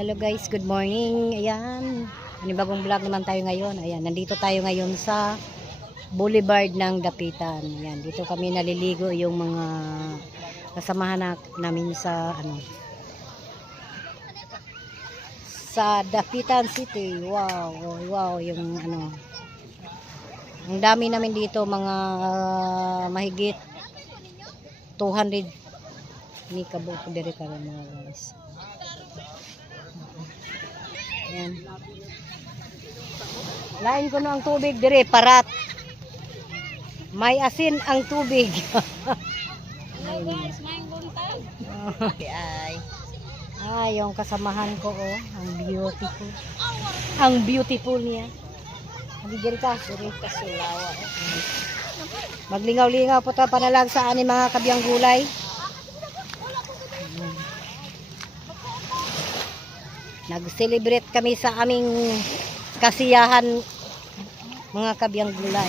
Hello guys, good morning. Ayan, bagong vlog naman tayo ngayon. Ayan, nandito tayo ngayon sa Boulevard ng Dapitan. Ayan, dito kami naliligo yung mga kasamahan namin sa sa Dapitan City. Wow, wow, yung ang dami namin dito, mga mahigit 200 ni kabuo dire karon mga guys. Ayan. Lain ko no ang tubig dire, parat. May asin ang tubig. Hello guys, may buntag. Ay, yung kasamahan ko ang beautiful. Ang beautiful niya. Hindi dire ka, dire ka sulawa. Maglingaw-lingaw po ta panalag sa ani mga kabiyang gulay. Nag-celebrate kami sa aming kasiyahan mga kabiyang gulay.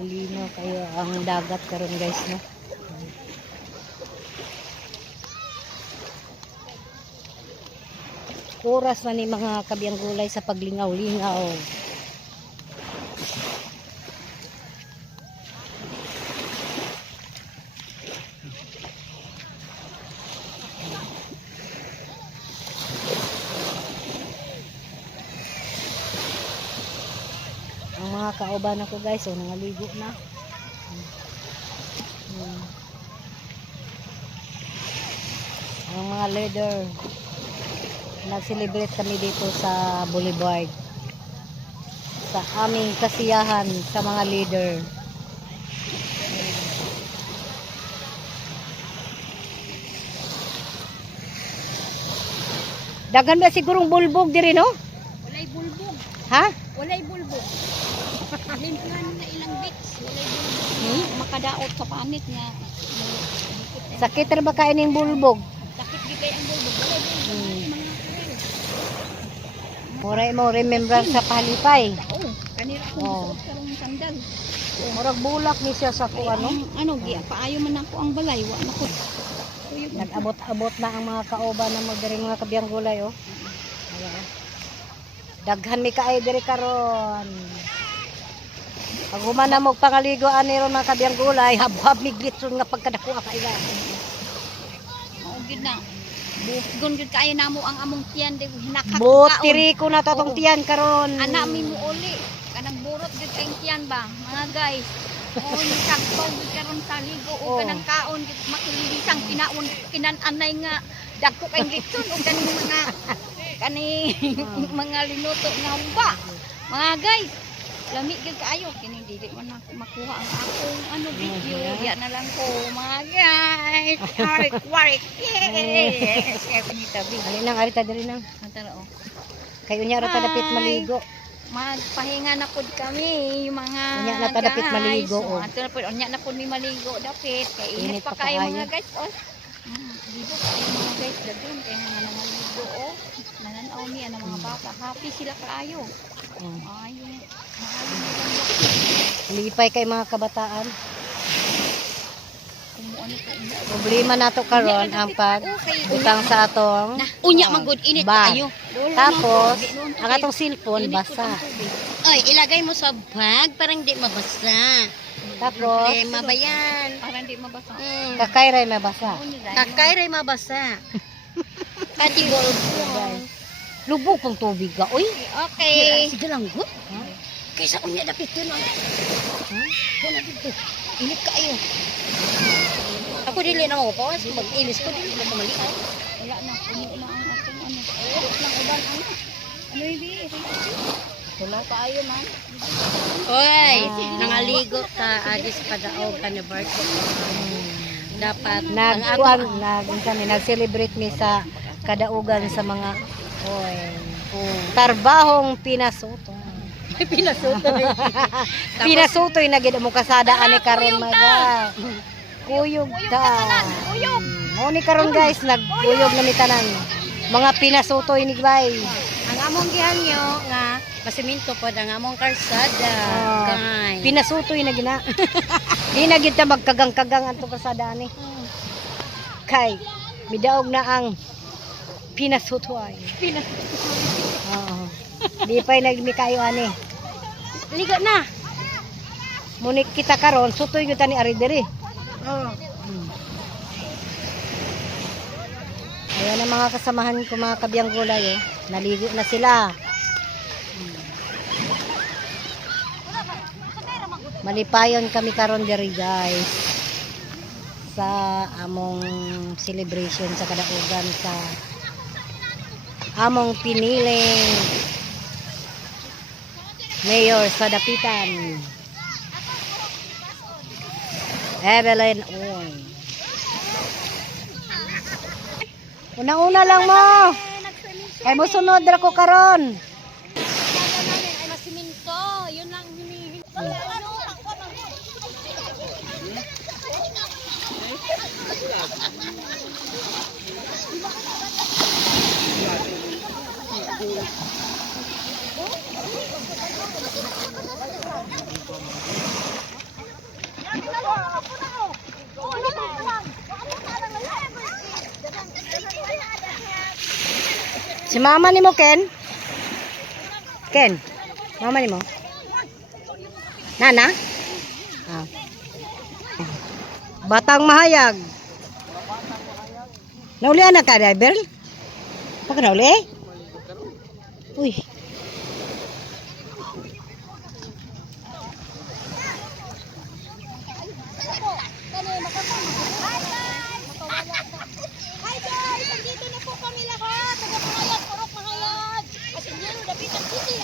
Lino kayo ang dagat karon guys, no? Oras na ni mga kabiyang gulay sa paglingaw-lingaw. Ang mga kauban ako guys, nangaligo na. Ang mga leader, nag-celebrate kami dito sa Boulevard sa aming kasiyahan sa mga leader. Dagan ba sigurong bulbog diri, no? Walay bulbog. Ha? Walay bulbog. Limpan na ilang bits. Walay bulbog. Makadaot sa panit nga. Sakit ra ba kaining bulbog? Sakit gitay ang bulbog. Walay bulbog. Mga Moray mo remembrance sa palipay. Oo. Kanira ko gusto karong sandal. Murag bulak ni siya sa ko Paayo man ako ang balay. Wa na ko. Nag-abot-abot na ang mga kauban ng mga kabiyang gulay, oh. Daghan mi kaay diri karon. Pag humana mo pangaligo ani ron mga kabiyang gulay, hab-hab mi glitson nga pagkadako ka ila. Mao gid na. Bugon gid kaayo namo ang among tiyan di hinakak. Butiri ko na totong tiyan karon. Ana mi mo uli. Kanang burot gid kay tiyan ba, mga guys. Oh, ni sakto gid karon sa ligo o kanang kaon gid makilisang pinaon kinan-anay nga dagko kay litson o kaning mga linuto nga uba. Mga guys, lami gid kaayo kini dili man ako makuha ang akong video. Diya na lang ko mga guys. Warik. Yes. Ali nang arita diri nang. Antara oh. Kayo nya ra dapit maligo. Magpahinga na pud kami mga Unya na ta dapit maligo. Ato na pud unya na pud mi maligo dapit kay init pa kayo mga guys. Ligo kayo mga guys dagon kay mga nangaligo nananaw ni ang mga bata. Happy sila kaayo. Ayo. Lipay kay mga kabataan. Problema nato karon ang pag-utang sa atong unya magud init kayo. Tapos ang atong cellphone basa. Oy, ilagay mo sa bag parang di mabasa. Tapos mabayan. Parang di mabasa. kakayray mabasa. Kakayray mabasa. Pati bulbong. Lubog pang tubig ka. Uy, Okay. sige lang go. Kaysa unya dapit yun. Wala dito. Init kayo. Ako dili na ako pawas. Mag-ilis ko dili na kumalian. Wala na. Init na ang atong ano. Init lang uban ano. Ano hindi? Wala kayo man. Oy, nangaligo ta agis padaog ka ni Bart. Dapat nag-celebrate mi sa kadaugan sa mga tarbahong pinasuto. Pinasutoy na gid mo kasada ani karon maga. Kuyog ta. Mo ni karon guys, nagkuyog na mi tanan. Mga pinasutoy ni bay. Ang among gihanyo nga masiminto pod ang among karsada. Guys. Pinasutoy na gina. Di na gid ta magkagang-kagang anto kasada ani. Kay Midaog na ang pinasutuay. Oo. Di pa nagmikayo ani. Liga na. Munik kita karon, sutoy kita ni ari diri. Oo. Ayan ang mga kasamahan ko, mga kabiyang gulay, oh. Naligo na sila. Malipayon kami karon diri, guys. Sa among celebration sa kadaugan sa among piniling mayor sa Dapitan. Evelyn Oy. Una-una lang mo. Kay mo sunod ra ko karon. Ay masiminto. Yun lang hinihingi. Si mama ni mo, Ken? Ken? Mama ni mo? Nana? Ah. Batang mahayag. Naulian na ka, driver? Pag nauli? Uy. Hi guys! Nandito na po kami lahat. Taga-Pangayag, Purok Pangayag. At Inyo, Dapitan City.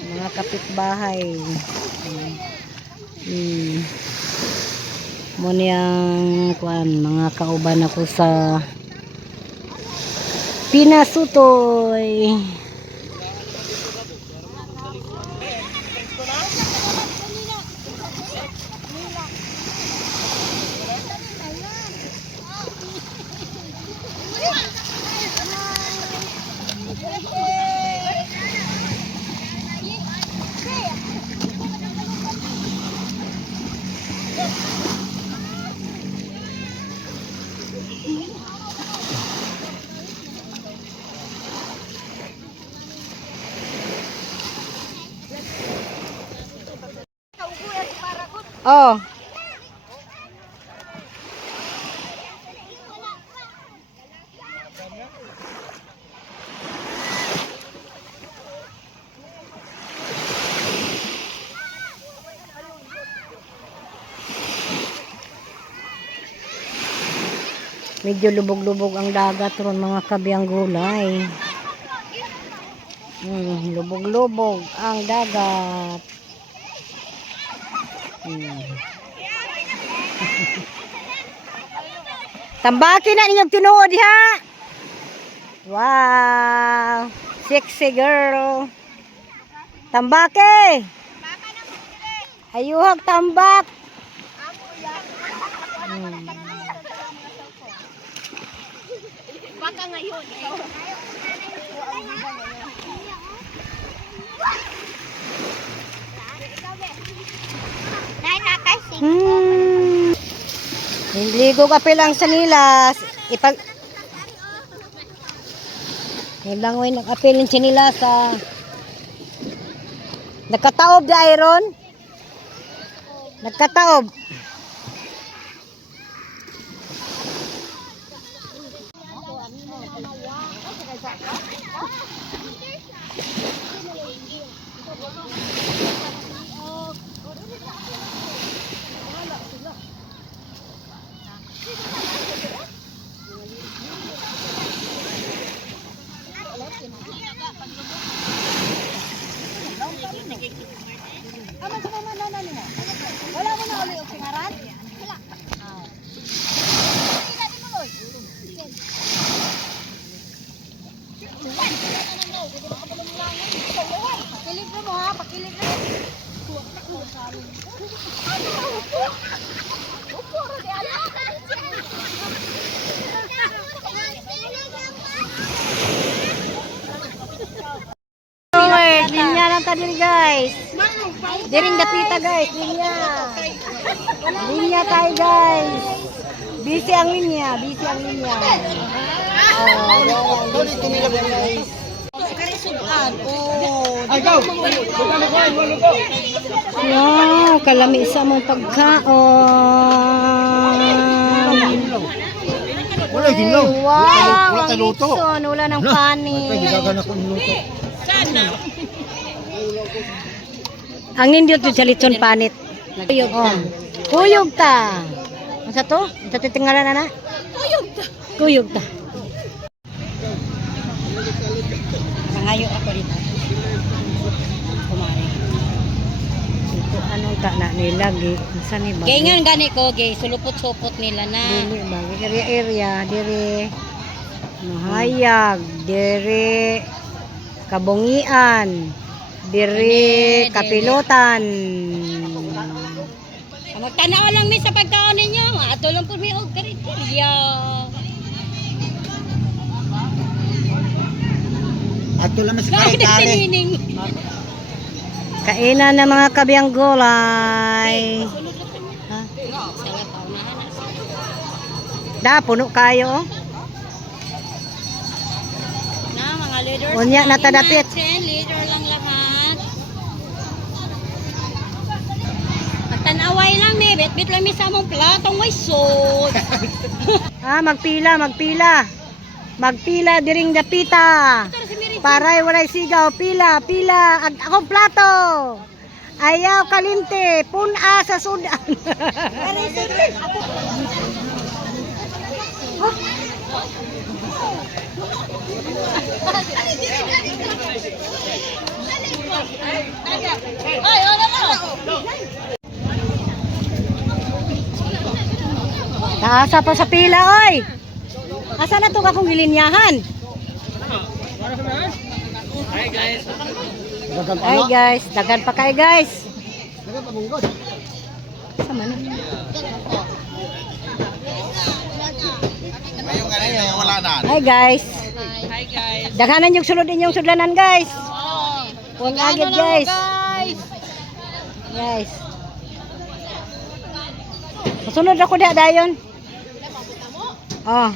Mga kapitbahay. Mo niyang kuan, mga kauban ako sa Pinasutoy. Oh. Medyo lubog-lubog ang dagat ron, mga kabiyang gulay. Lubog-lubog ang dagat. Tambaki na ninyong tinuod ha. Wow, sexy girl. Tambaki. Ayuhag tambak. Baka ngayon. Ligo ka pilang sa nilas. Nilangoy nag-apilin sa nilas sa nagkataob da iron. Nagkataob. Wala mo na uli o singaran? Wala. Pakilig na mo ha, pakilig na. Linya lang ka diri guys. Diring dapita guys, linya. Linya tayo guys. Busy ang linya, busy ang linya. Oh, dito nila guys. Wow, kalami sa mong pagkaon. Wala ginaw. Wow, Wala ang tayo luto. Nixon, wala ng kanin. Gagana ko niluto. Ang nindot yung sa lechon panit. Kuyog ta. Kuyog ta. Ano sa to? Ito titingalan na na? Kuyog ta. Kuyog ta. Nangayo ako dito. Kumari. Ito anong ta na nila? Saan ni ba? Kaya nga gani ko, gay, sulupot-supot nila na. Dili ba? Area, dire. Mahayag, dire. Kabungian. Dire, kapilotan. Magtanaw lang mi sa pagkaon ninyo. Ato lang po mi og karitilya. Ato lang sa kare-kare. Kainan ng mga kabiyang gulay. Ha? Da, puno kayo. Na mga leaders. Unya, natadapit. Leader lang lahat. Magtanaway lang mi. Bit-bit lang mi sa among platong may sauce. Magpila, magpila. Magpila diring dapita. Paray walay sigaw, pila, pila. Akong plato. Ayaw kalinte, puna sa sudan. Taasa pa sa pila, oy. Asa na to kakong gilinyahan? Hi guys, dagan pa kay guys. Sama na. Wala na. Hi guys. Hi guys. Daghanan yung sulod inyong sudlanan guys. Huwag agad guys. Guys. Masunod ako da dayon. Oh.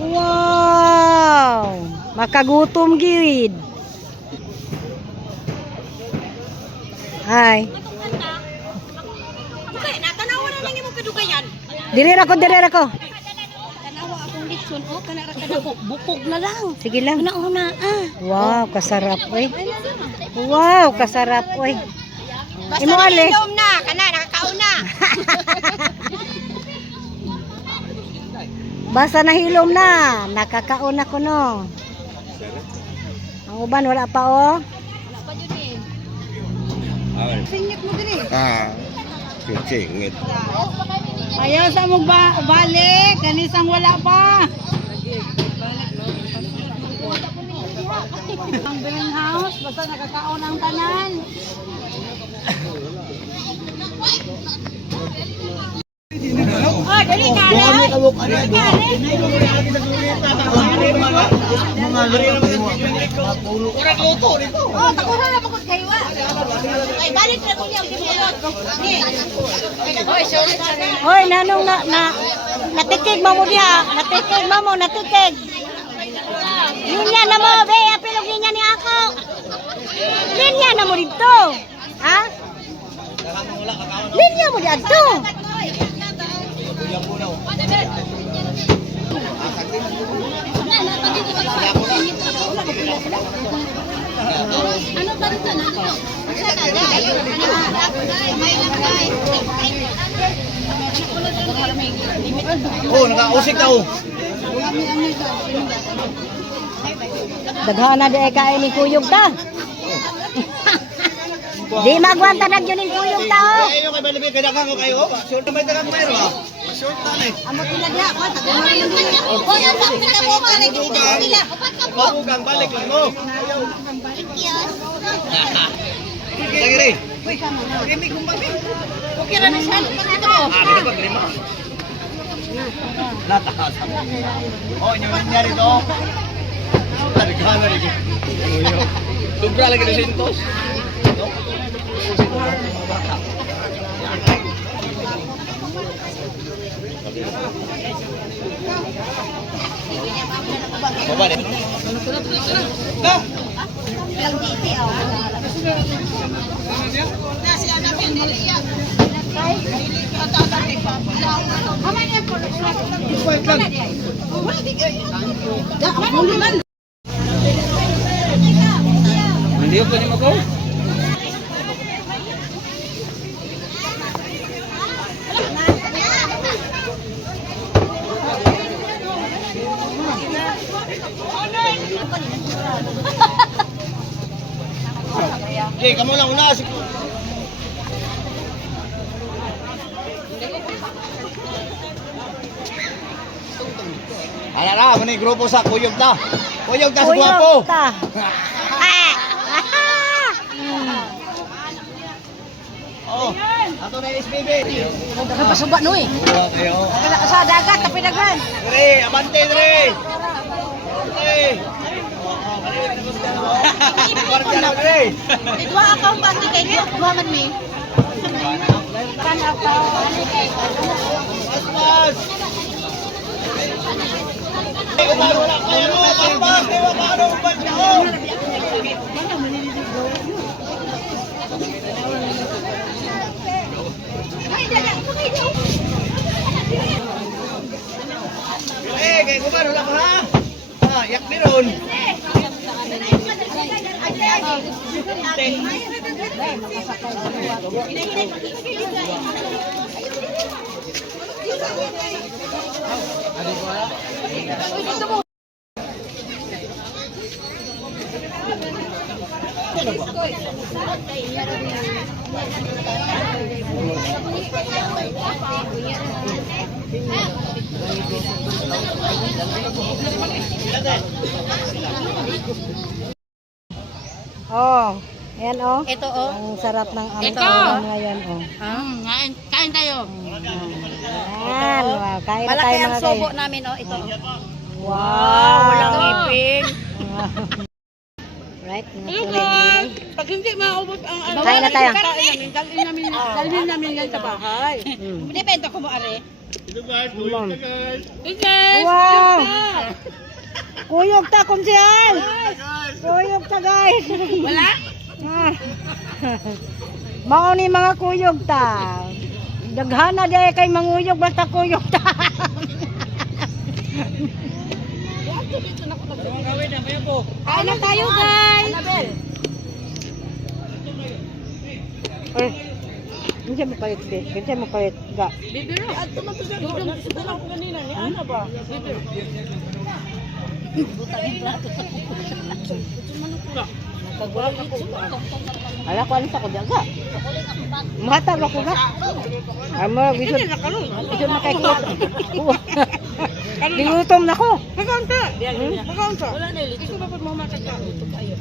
Wow! Makagutom gid. Hi. Okay, natanawa na lang imong kadugayan. Diri ra ko, diri ra ko. Tanawa akong litson, oh, kana ra kada bukog na lang. Sige lang. Una-una, Wow, kasarap oy. Wow, kasarap oy. Imo ali. Ilom na, kana nakakauna. Basta nahilom na, nakakaon ako no. Ang uban wala pa oh. Singit mo diri. Singit. Ayaw sa mo balik, kanisang wala pa. Ang greenhouse, basta nakakaon ang tanan. Oh, dali ka na. Oh, takura na pagod kayo. Ay, balik na ko niya. Hoy, nanong natikig mo diha, natikig mo, natikig. Linya na mo, be, apilog linya ni ako. Linya na mo dito. Ha? Linya mo dito. Ano ba dito na dito? Oh, naka-usik daw. Daghana di ay kain ni kuyog ta. Di magwanta nagyon ning kuyog ta oh. Kayo kay balabi kadagang ko kayo. Sure may dagang kayo ba? short na eh. Amo pila diha ko taga mo lang diha. O yan sa pila mo ka lagi dito pila. Bagugang balik lang mo. Lagi rin. Okay ra na siya. Kita ba grima? Natakas. Oh, inyo nangyari to. Tarigana rin. Sobra lagi na sintos. Baba deh. Lang diti aw. Na si anak yung dili. Dili ka ta ta kay papa. Haman yan po. Hindi ko ni magaw. Okay, kamu lang una. Alala, mo ni grupo sa Kuyog ta. Kuyog ta sa guwapo. Ta. Oh, ato na SBB. Napasuba no eh. Wala kayo. Wala ka sa dagat tapi daghan. Dre, abante dre. Dre. Kwarta na dre. Dua akaw pati kay niyo. Muhammad mi. Kan akaw. Pas pas. Wala kayo no, pas pas. Dewa ka ano ba siya? Kaya kuman wala ka ha? Ah, yak ni ron. Oh, ayan oh. Ito oh. Ang sarap ng Ito. amtawan ngayon oh. Kain tayo. Ayan, wow. Kain na tayo Malaki ang mga sobo guys. namin oh. Ito. Wow. Walang ipin. Right, mga kulay. Pag hindi maubos ang ano, Kain na tayo. dalhin namin yan sa bahay. Depende ko mo are. Wow. Kuyog ta konsyal. Kuyog ta guys. Wala? Ah. Mao ni mga kuyog ta. Daghana day kay manguyog basta kuyog ta. Kain na tayo guys. Eh. Hindi mo palit, hindi mo palit. Ga. Bibiro. At tumagdudong siguro ako kanina ni Ana ba? Bibiro. Ala ko alis ako daga. Matag ako ga. Amo bisod. Bisod na kay ko. Gilutom na ko. Hagaon ka. Hagaon ka. Wala na ilit. Ito ba pag mamatag ka? Ito kayo.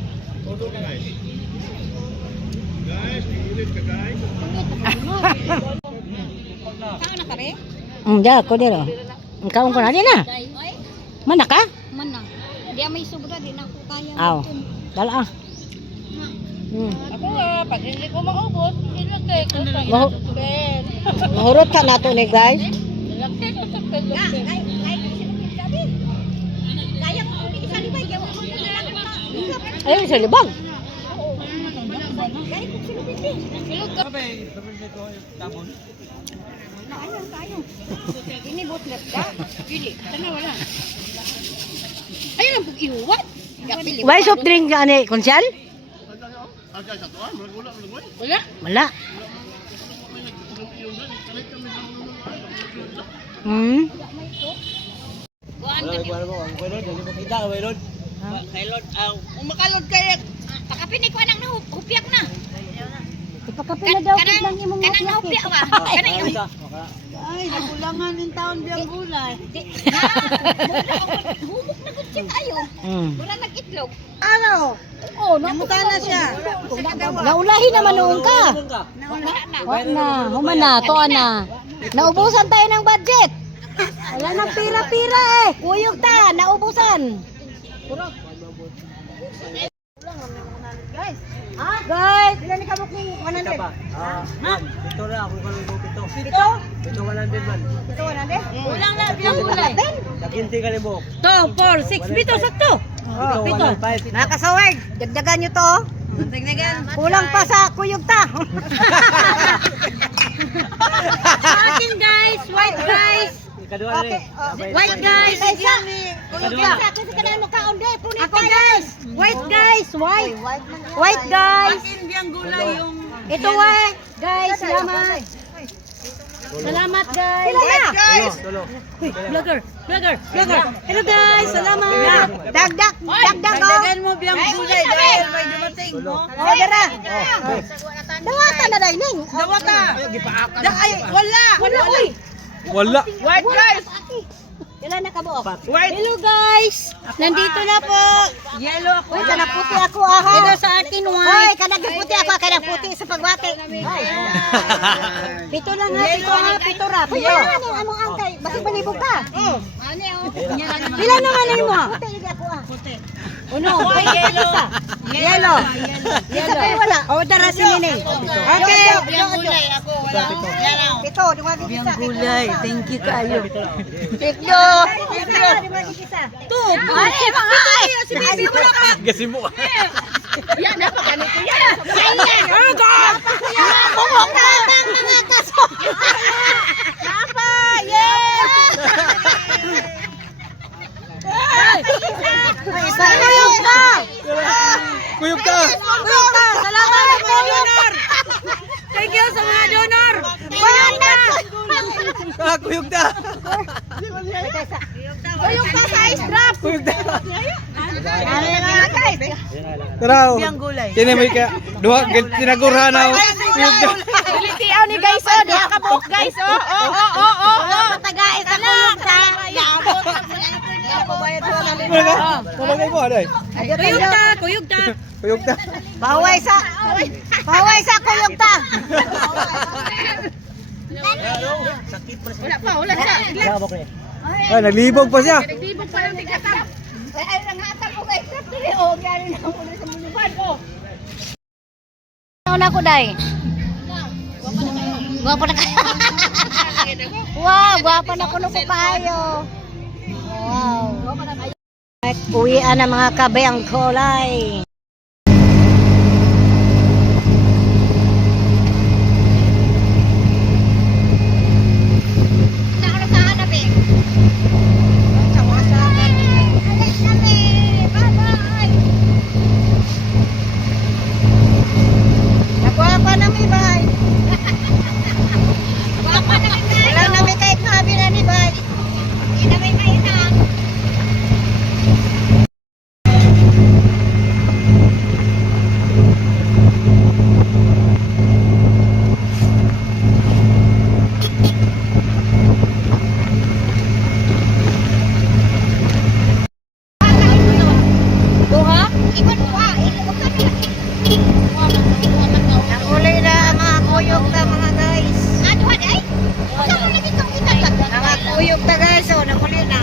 Saan na kare? Ja, ko diro. Ang kaon ko na din na. Oy, Mana ka? man na. Di may sobra di na ako kaya. Aw. Dala ah. Ako nga, pag hindi ko maubos, ilagay ko sa Mahu- pen. Mahurot ka nato ni guys. Ilagay ko sa pen. Kaya ko hindi sa libay kaya ko na lang pa. Ay, sa libag. Kaya ko sila bibi. Ayun kayo. Ini botlet ka. Pili. Sana wala. Ayun ang pag-iwat. Why soft drink ka ani, konsyal? Wala? Wala. Hmm. Kay Lord, makalod kaya. Pakapinig ko nang hupyak na. Ipakap pinadaupit ng imong Kanang naupya ba? Kanang yung... Ay, nakulangan ng taon biyang gulay. Humok na kung siya tayo. Wala nag-itlog. Ano? Oo, Namuta na siya. Naulahin naman noon ka. Wala na. Wala na, human na, toan na. Naubusan tayo ng budget. Wala nang pira-pira eh. Kuyog ta, naubusan. Ah, guys, ilan ni kabuk ni 100? Ito na, ako ka lang ito. Pito? Ito 100 man. Ito 100? Kulang na, biyang gulay. Naginti ka limok. 2, 4, 6, pito, sakto. Ito, Pito. 105. Nakasawag, dagdagan nyo to. Kulang pa sa kuyog ta. Sa akin guys, white rice. Kadua na White guys. Kasi kanang makaon day, punit pa guys. White guys, white. White guys. Biyang gulay yung... Ito white guys, salamat. Salamat guys. Tulo. Vlogger. Hello guys, salamat. Dagdag oh. Dagdagan mo biyang gulay dahil may dumating mo. Oh, dara. Dawata na dai ning. Dawata. Ay, wala. Uy. Wala. White rice. Ilan na kabuok? White. Hello guys. Nandito na po. Yellow ako. Uy, kanang puti ako aha. Ito sa akin white. Uy, kanang puti ako, kanang puti sa pagbati. Pito lang ha, pito ha, pito ra. Pito lang ang among angkay. Basta palibog ka. Ilan naman na mo? Puti lagi ako ah. Puti. Uno. Yellow. Yellow. Isa pa wala. O dara si Nining. Okay. Biyang gulay ako. Wala. Pito, dumagi isa. Gulay. Thank you kayo. Pito. Dumagi isa. Tu. Ay, mga ay. Si Bibi wala pa. Gasi mo. Yan, napakanito yan. Oh God. Bumok na ang mga kaso. Napa. Yes. Kuyog ka! Kuyog ka. Kuyog ka! Salamat sa mga donor! Thank you sa mga donor! Kuyog ka! Kuyog ka. Kuyog ka sa ice drop! Kuyog ka. Ano na guys? Tara. Biyang gulay. Kini may ka duha tinagurhan na. Kuyog ka. Pilitiaw ni guys oh! Diha ka buhok guys oh! Matagais sa kuyog ka! Tulagay mo aday. Kuyog ta! Kuyog ta! Kuyog ka. Pahaway sa kuyog ta! Wala pa, wala siya. Ay, naglibog pa siya. Naglibog pa lang tigatan. Ay, nanghatan ko kay Sir. O, gano'n na ako sa buluban ko. Ano na ko, Day? Gwapa na kayo. Wow, gwapa na kuno ko kayo. Wow. Uwian na mga kabayang kulay. Nagwapa na mi bay. Wala na mi kahit mabi na ni bay. Nahuli na ang mga kuyog na mga guys. Mga kuyog na guys, oh, nahuli na.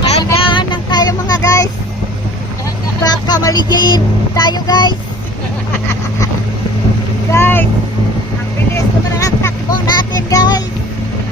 Dahan-dahan lang tayo mga guys. Baka maligid tayo guys.